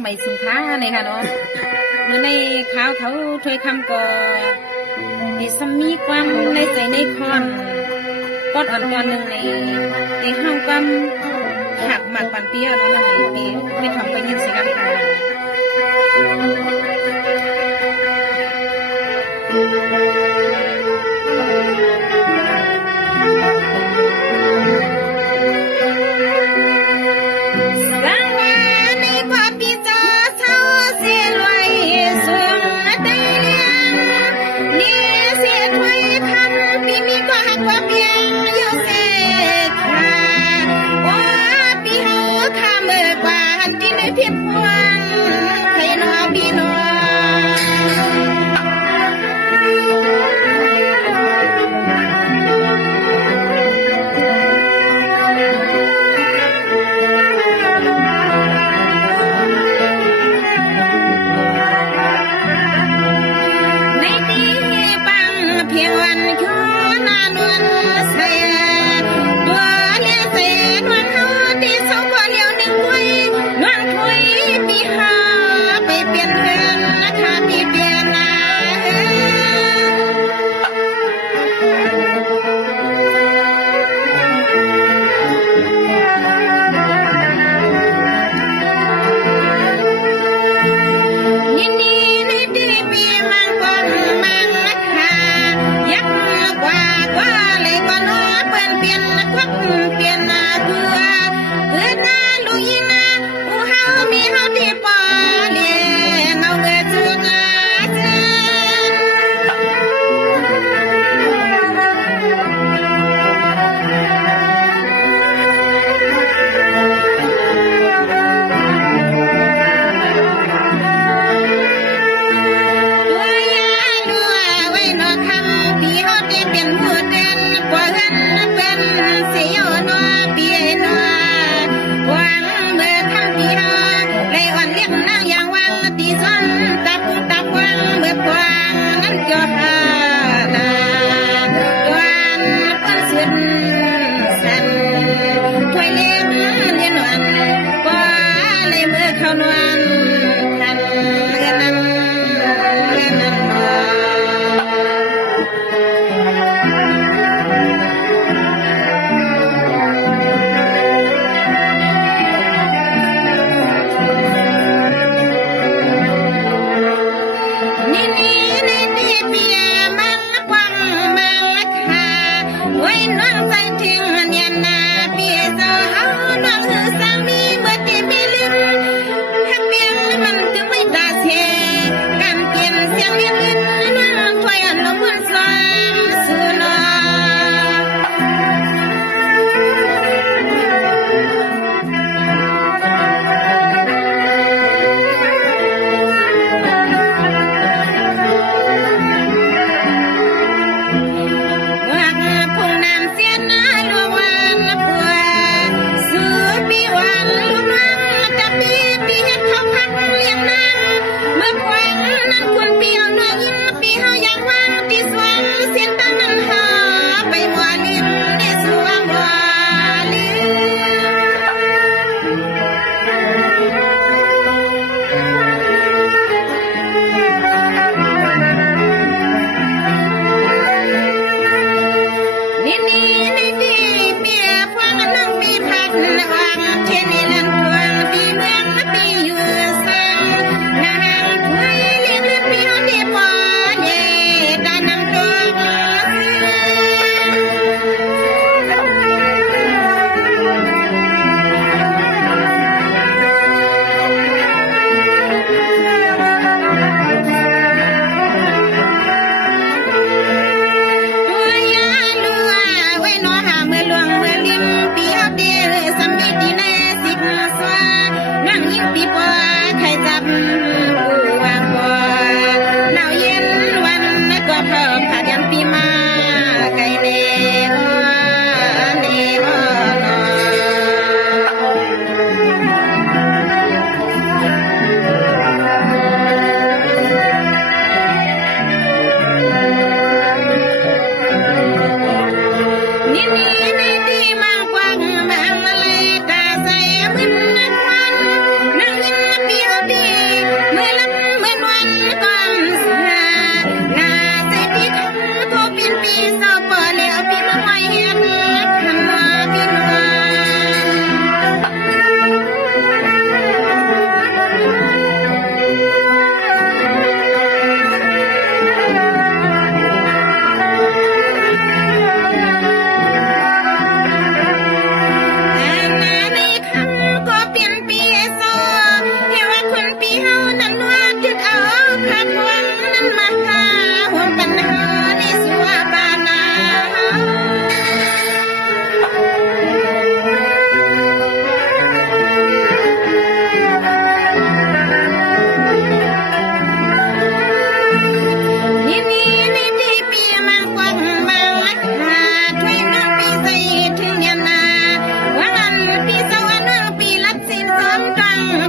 ไม่สุขาเลยค่ะเนาะเมื่อในข่าวเขาถ้อยคำก็มีสมีความในใจในคอนกอดอ่อนตอนหนึ่งในห้างความหักหมักปันเปียเนาะนั่นเองปีไม่ทำไปยินเสียงค่ะ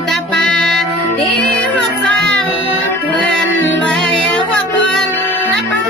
ตาปาดีหัวซ้ำเพื่อนลอยหัวคนนะปา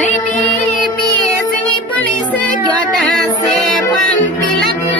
Lady, be a singing police, your dance, one pilot.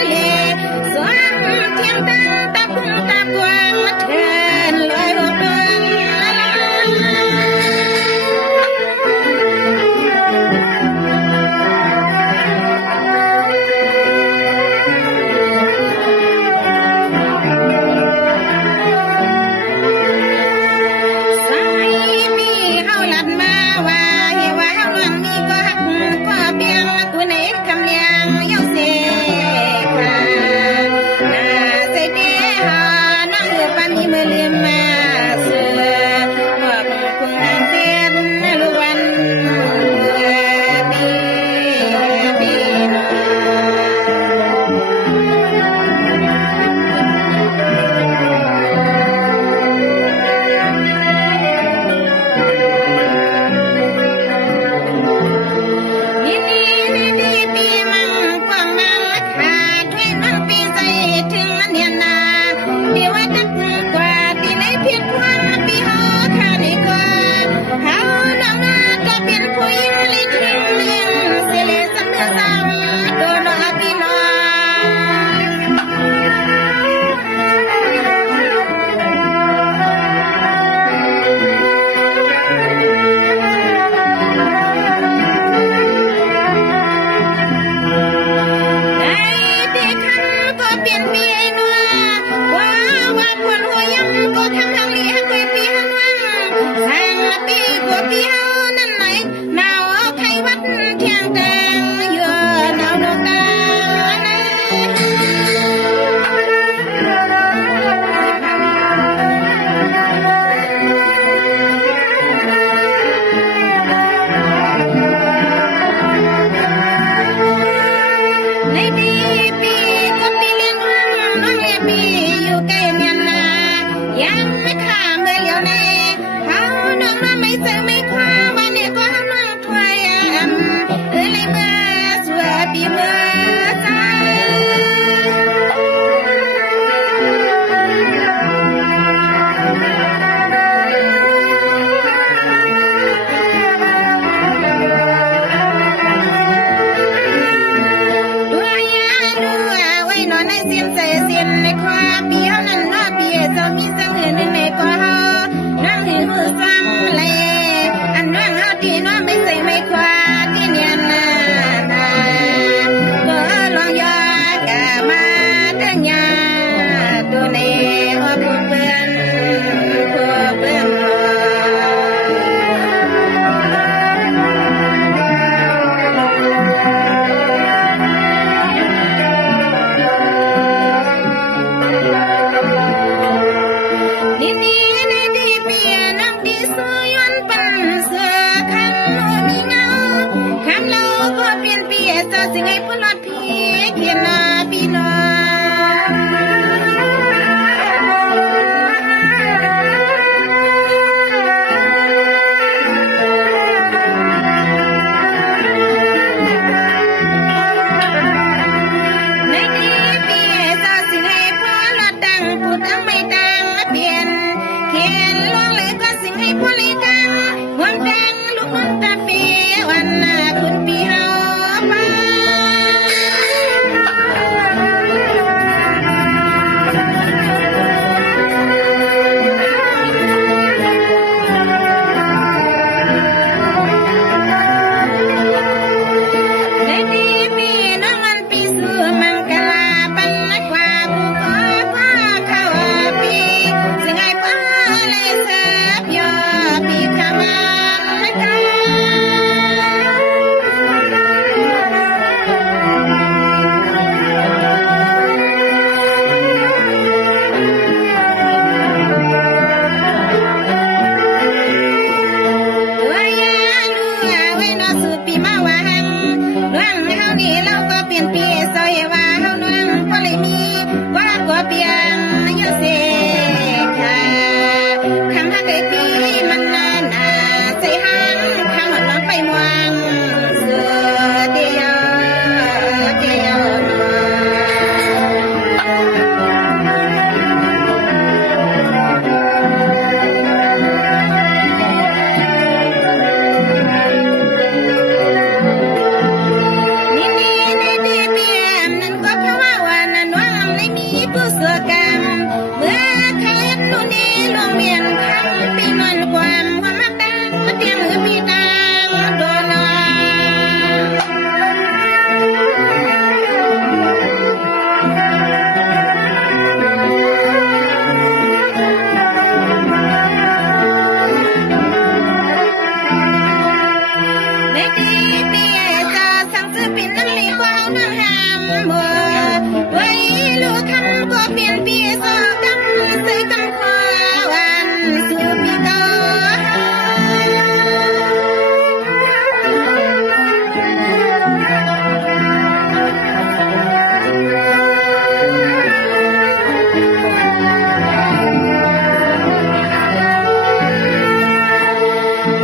ก็เปลี่ยนปีซอยว่าเฮาน้องก็เลยมีว่าก็เปลี่ยนยเสค่ะคำฮักไอ้ปีมันนานใจหันข้างหลังไปมองเสือเดียวเดียวผู้เสือกรรมเมื่อเล่นนู่นนี่ลงเมียนคำปีนอนความความมักดังมาเตียงหรือปีดังโดนนในดีปีจะสั่งซื้อปิ่นน้ำลีกว่าเอาน้ำหามบัวไว้ลูกคำก็เปลี่ยนปีสองกำใส่กำขวาวันสู่ปีต่อ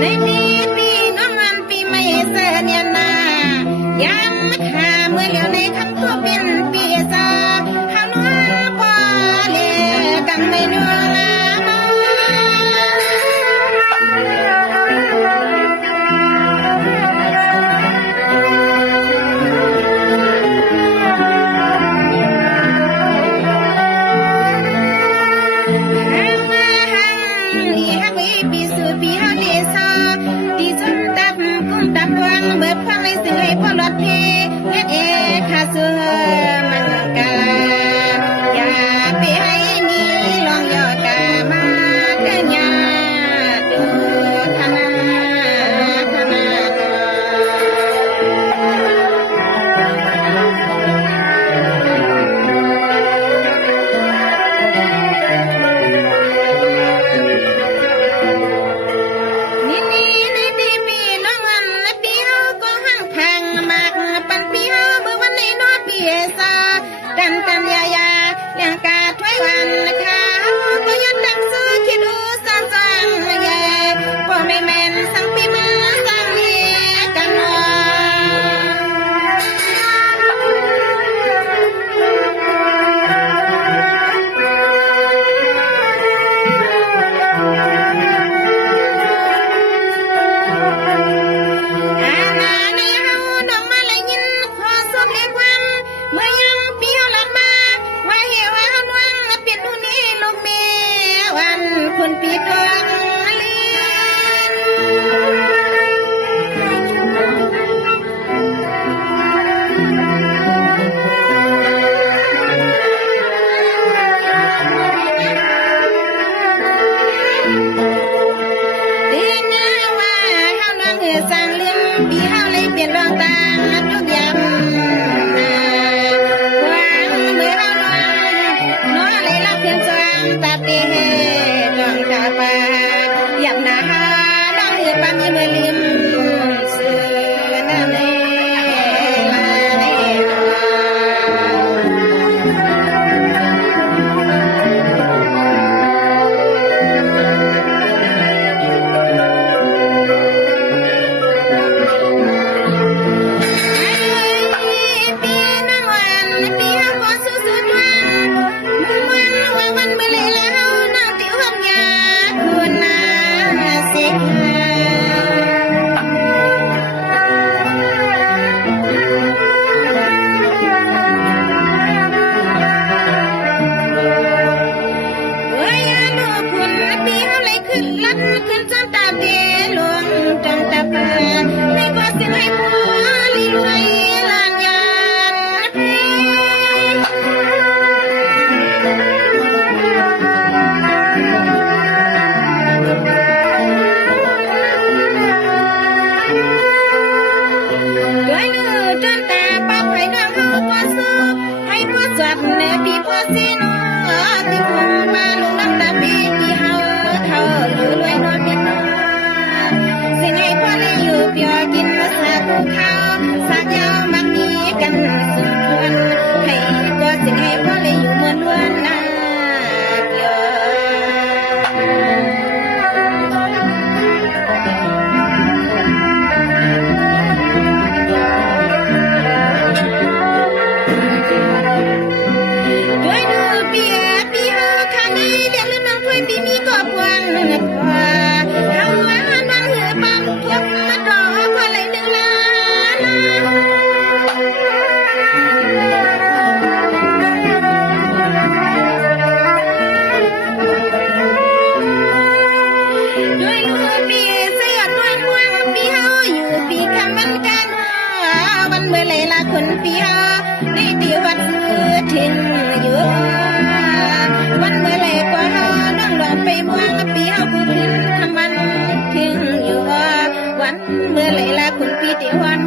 ในนี้ปีน้องวันปีไม่เสนียนายันขาเมื่อเหลียวในคำก็เปลี่ยนปีซาหาน้องพอเลี้ยกันไม่นัวลาปีสู่ปีเฮาเดซอดีจนตับกุ้งตับวางเบิดฟังในสื่อให้พ่อรถเพเฮ็ดเอขาเสือมันกาอย่าไปให้มีลองยอดกามาเดินยาดูธนาธนากันกันยายาอย่างกาถ้วยวันนะคะก็ยัดดังซื้อคิดดูสร้างจังแย่พ่อไม่แม่นสังปีมาสังเลียกันนคนปีดวงลีดีนะว่าเฮาน้องสร้างเรื่องปีเฮาเลยเปลี่ยนรองตาทุกอย่างวางมือเฮาน้องเลยรับเพียงจางตาเตตาปาอยากนาน้องเอือปามีเมื่อลืมเสือนั่นเองปีน้ำวันปีห้าพอสู้สุดวันมุ่งมั่นวันเมื่อเลยแล้วน้องติวความยาคุณนาเสียขึ้นลัดขึ้นจนตาเบี้ยหลวงจนตาเปิดในกว่าสิ่งให้ผัวลีรวยลานยานเพด้วยมือจนตาปับให้น้องเขาก็สู้ให้ผัวจัดในปีผัวสิโนที่คงมาลุงน้ำตาปีที่เฮาอยู่รวยนอนเพียงนอนสิ่งให้พ่อได้อยู่เปียกินมาสากูข้าวสักยาวมักมี กันสุดทวนให้ก็สิให้พ่อเลยอยู่เมืองล้วนนาเกียวด้วยดูเปียปีเฮาข้างในเลี้ยงลืมน้องถ้วยปีนี้ก็พวงว่าเฮาว่าน้องหือปั๊มพวกมัดรอพ่อเลยนึงลาด้วยลูกปีเสียดวันม่วงปีเฮาอยู่ปีคำวันกันวันเมื่อไรละคนปีเฮาในตีวัดมือถึงอยู่วันเมื่อไรก็เฮาน้องลองไปม่วงปีเฮาผู้ขึ้นคำวันถึงอยู่วันเมื่อไรละคนปีตีวัน